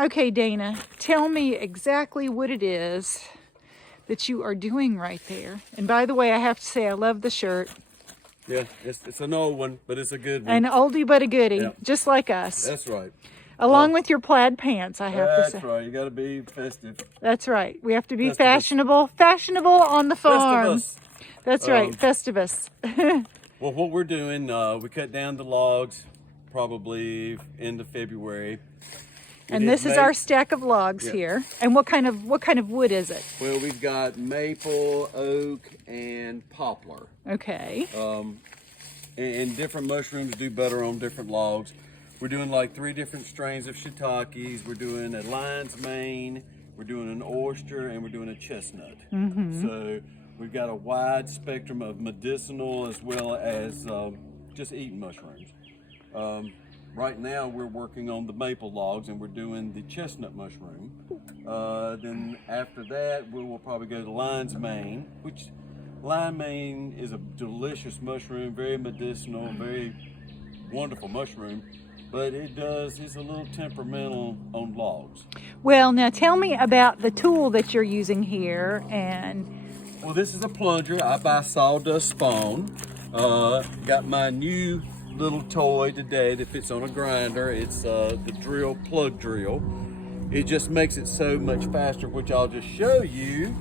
Okay, Dana, tell me exactly what it is that you are doing right there. And by the way, I have to say I love the shirt. Yeah, it's an old one, but it's a good An one. oldie but a goodie, Yep. just like us. That's right. Along with your plaid pants, I have to say. That's right. You got to be festive. That's right. We have to be Festivus. fashionable. Fashionable on the farm. Festivus. That's right, Festivus. Well, what we're doing, we cut down the logs probably end of February. And this is our stack of logs here. And what kind of wood is it? Well, we've got maple, oak, and poplar. Okay. And different mushrooms do better on different logs. We're doing like 3 different strains of shiitakes. We're doing a lion's mane, we're doing an oyster, and we're doing a chestnut. So we've got a wide spectrum of medicinal as well as just eating mushrooms. Right now we're working on the maple logs and we're doing the chestnut mushroom. Then after that we will probably go to lion's mane, which lion mane is a delicious mushroom, very medicinal, very wonderful mushroom, but it's a little temperamental on logs. Well, now tell me about the tool that you're using here. And well, this is a plunger. I buy sawdust spawn. Got my new little toy today that fits on a grinder. It's the plug drill. It just makes it so much faster, which I'll just show you.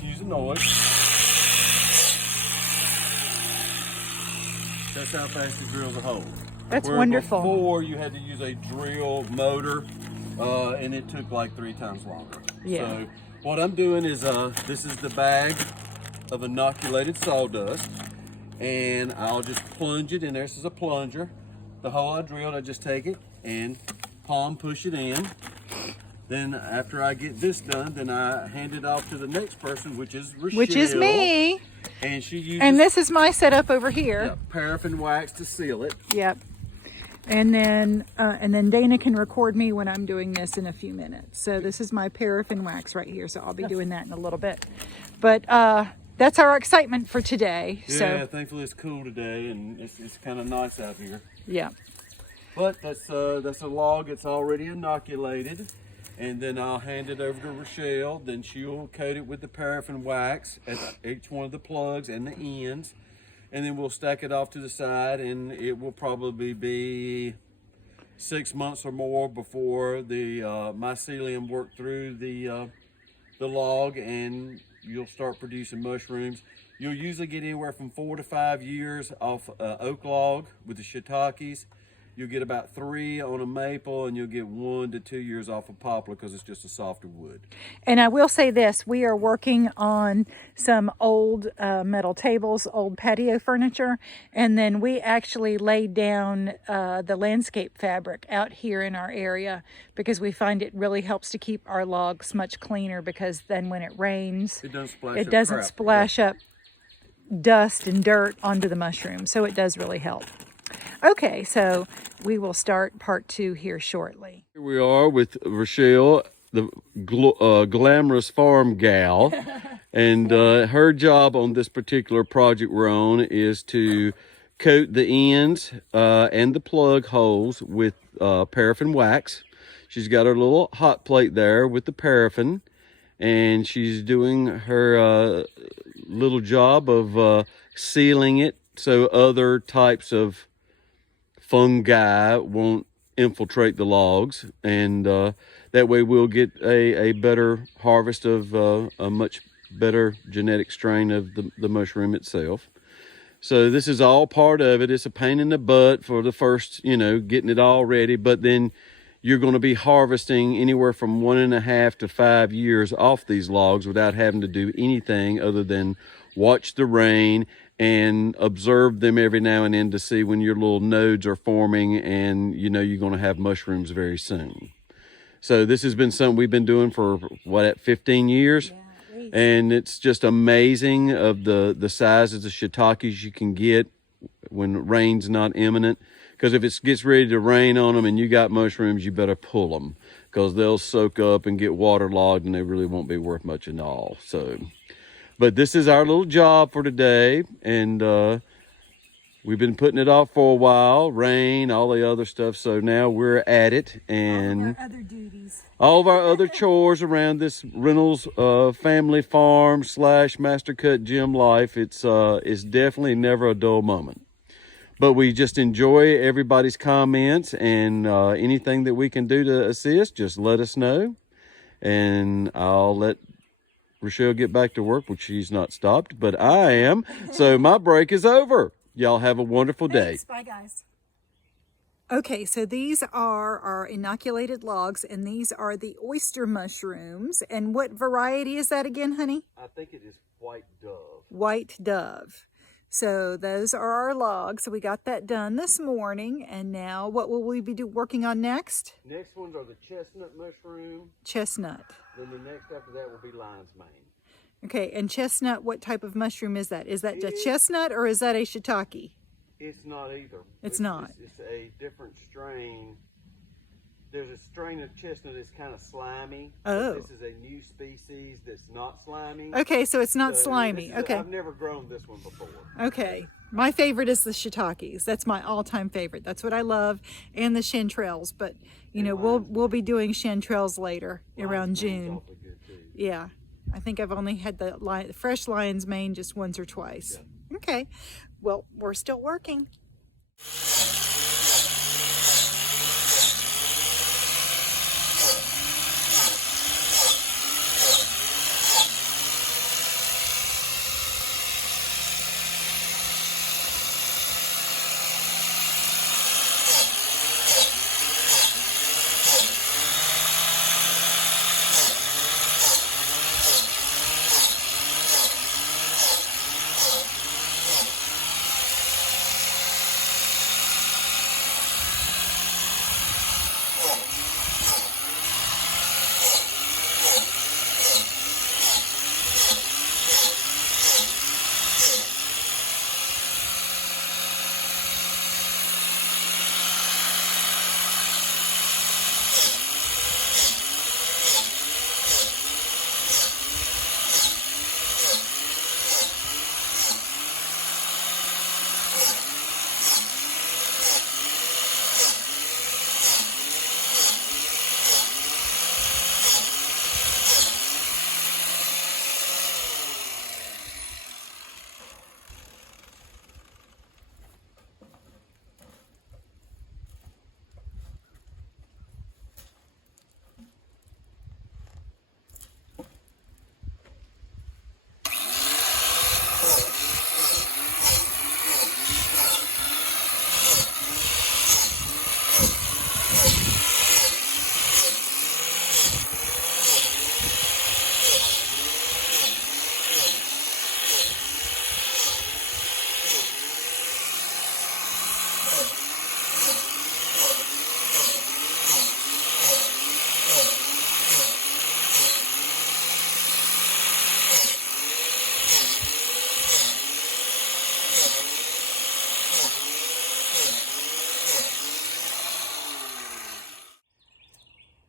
Use the noise. That's how fast it drills a hole. That's Where wonderful. Before you had to use a drill motor, and it took like 3 times longer. Yeah. So what I'm doing is this is the bag of inoculated sawdust. And I'll just plunge it in there. This is a plunger. The hole I drilled, I just take it and palm push it in. Then after I get this done, then I hand it off to the next person, which is Rochelle. which is me. And she uses And this is my setup over here. paraffin wax to seal it. Yep. And then Dana can record me when I'm doing this in a few minutes. So this is my paraffin wax right here. So I'll be doing that in a little bit. But that's our excitement for today. Yeah, so thankfully it's cool today and it's kind of nice out here. yeah. But that's a log. It's already inoculated. And then I'll hand it over to Rochelle. Then she'll coat it with the paraffin wax at each one of the plugs and the ends. And then we'll stack it off to the side, and it will probably be 6 months or more before the mycelium work through the log, and you'll start producing mushrooms. You'll usually get anywhere from 4 to 5 years off oak log with the shiitakes. You'll get about 3 on a maple, and you'll get 1 to 2 years off of poplar because it's just a softer wood. And I will say this, we are working on some old metal tables, old patio furniture, and then we actually laid down the landscape fabric out here in our area because we find it really helps to keep our logs much cleaner, because then when it rains, It doesn't splash it up doesn't crap. splash up dust and dirt onto the mushroom. So it does really help. Okay, so we will start part 2 here shortly. Here we are with Rochelle, the glamorous farm gal, and her job on this particular project we're on is to coat the ends and the plug holes with paraffin wax. She's got her little hot plate there with the paraffin, and she's doing her little job of sealing it so other types of fungi won't infiltrate the logs, and that way we'll get a better harvest of a much better genetic strain of the mushroom itself. So this is all part of it. It's a pain in the butt for the first, getting it all ready, but then you're going to be harvesting anywhere from 1.5 to 5 years off these logs without having to do anything other than watch the rain and observe them every now and then to see when your little nodes are forming, and you're going to have mushrooms very soon. So this has been something we've been doing for 15 years. Yeah, and it's just amazing of the sizes of shiitakes you can get when rain's not imminent. Because if it gets ready to rain on them and you got mushrooms, you better pull them, because they'll soak up and get waterlogged and they really won't be worth much at all. So, but this is our little job for today, and We've been putting it off for a while, rain, all the other stuff. So now we're at it, and All of our other duties. all of our other chores around this Reynolds family farm / Master Cut Gym life. It's definitely never a dull moment. But we just enjoy everybody's comments, and anything that we can do to assist, just let us know. And I'll let Rochelle get back to work, which she's not stopped, but I am. So my break is over. Y'all have a wonderful day. Thanks. Bye, guys. Okay, so these are our inoculated logs, and these are the oyster mushrooms. And what variety is that again, honey? I think it is white dove. White dove. So those are our logs. So we got that done this morning, and now what will we be working on next? Next ones are the chestnut mushroom. Chestnut. Then the next after that will be lion's mane. Okay, and chestnut, what type of mushroom is that? Is that a chestnut or is that a shiitake? It's not either. It's not. It's a different strain. There's a strain of chestnut that's kind of slimy. Oh. This is a new species that's not slimy. Okay, so it's not slimy. Okay. I've never grown this one before. Okay. My favorite is the shiitakes. That's my all-time favorite. That's what I love, and the chanterelles. But you know, we'll be doing chanterelles later around June. Yeah, I think I've only had the fresh lion's mane just once or twice. Yeah. Okay. Well, we're still working.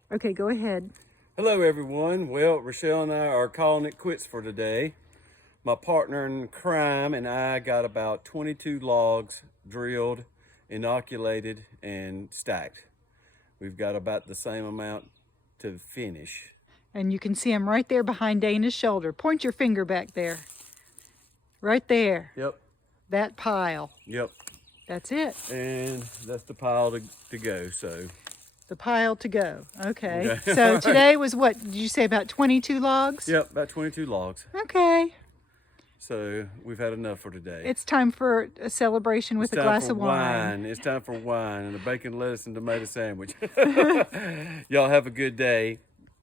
Okay, go ahead. Hello everyone. Well, Rochelle and I are calling it quits for today. My partner in crime and I got about 22 logs drilled, inoculated, and stacked. We've got about the same amount to finish. And you can see them right there behind Dana's shoulder. Point your finger back there. Right there. Yep. That pile. Yep. That's it. And that's the pile to go, so. The pile to go. Okay. So today was what, did you say about 22 logs? Yep, about 22 logs. Okay. So we've had enough for today. It's time for a celebration with a glass of wine. It's time for wine and a bacon, lettuce, and tomato sandwich. Y'all have a good day.